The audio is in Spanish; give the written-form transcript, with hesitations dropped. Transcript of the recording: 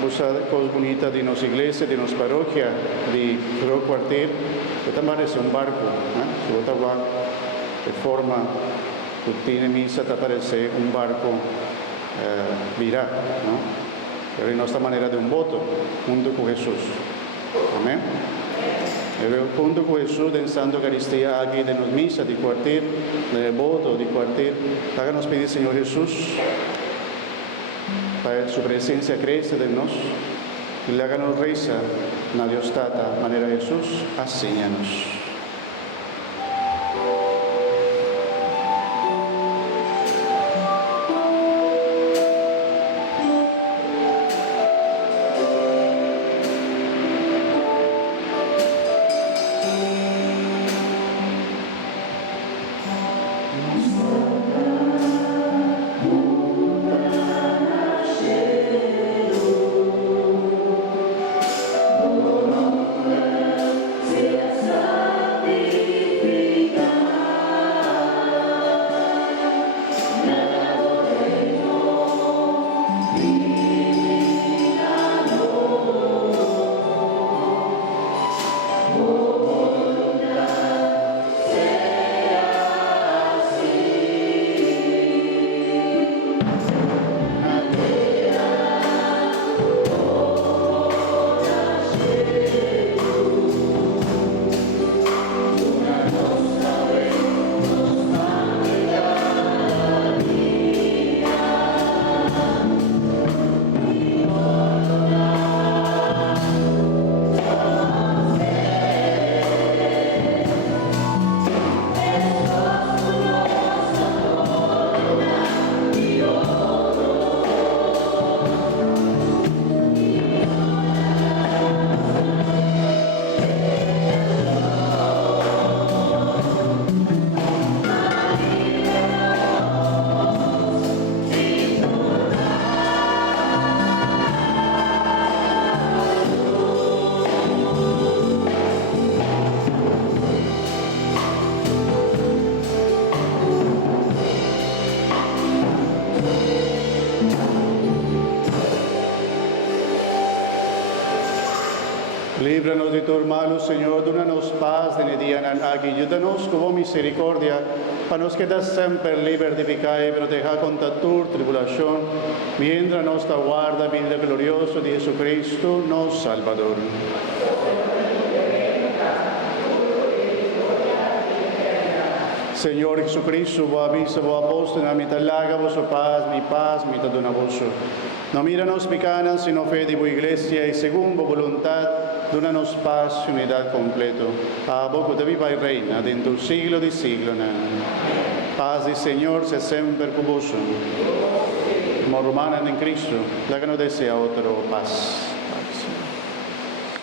Cosa bonita di nostra iglesia, di nostra parroquia, di Rio Quartier, che también è un barco, si vota qua, che forma, tutti in missa, parece un barco virá, ¿no? Pero es nuestra manera de un voto, junto con Jesús. Amén. Junto con Jesús, en Santa Eucaristía, aquí de nos misa, de Quartier, del voto, de Quartier, háganos pedir, Señor Jesús, para su presencia crece de nos, y le háganos reza, na Dios Tata, manera Jesús, asíñanos. Líbranos de tu malo, Señor, dónanos paz de medianan aquí, ayúdanos con misericordia, para nos quedar siempre libres de pecado y proteger contra tu tribulación, mientras nos aguarda vida gloriosa de Jesucristo, nuestro Salvador. Señor Jesucristo, vos avisa, vos apóstol, a mitad larga vos paz, mitad dona vos. No míranos picanas, sino fe de tu iglesia, y según tu voluntad, dónanos paz y unidad completo. A vos que viva y reina, dentro del siglo de siglo. Paz del Señor se siempre con vos. Como romana en Cristo, la que nos desea otra paz.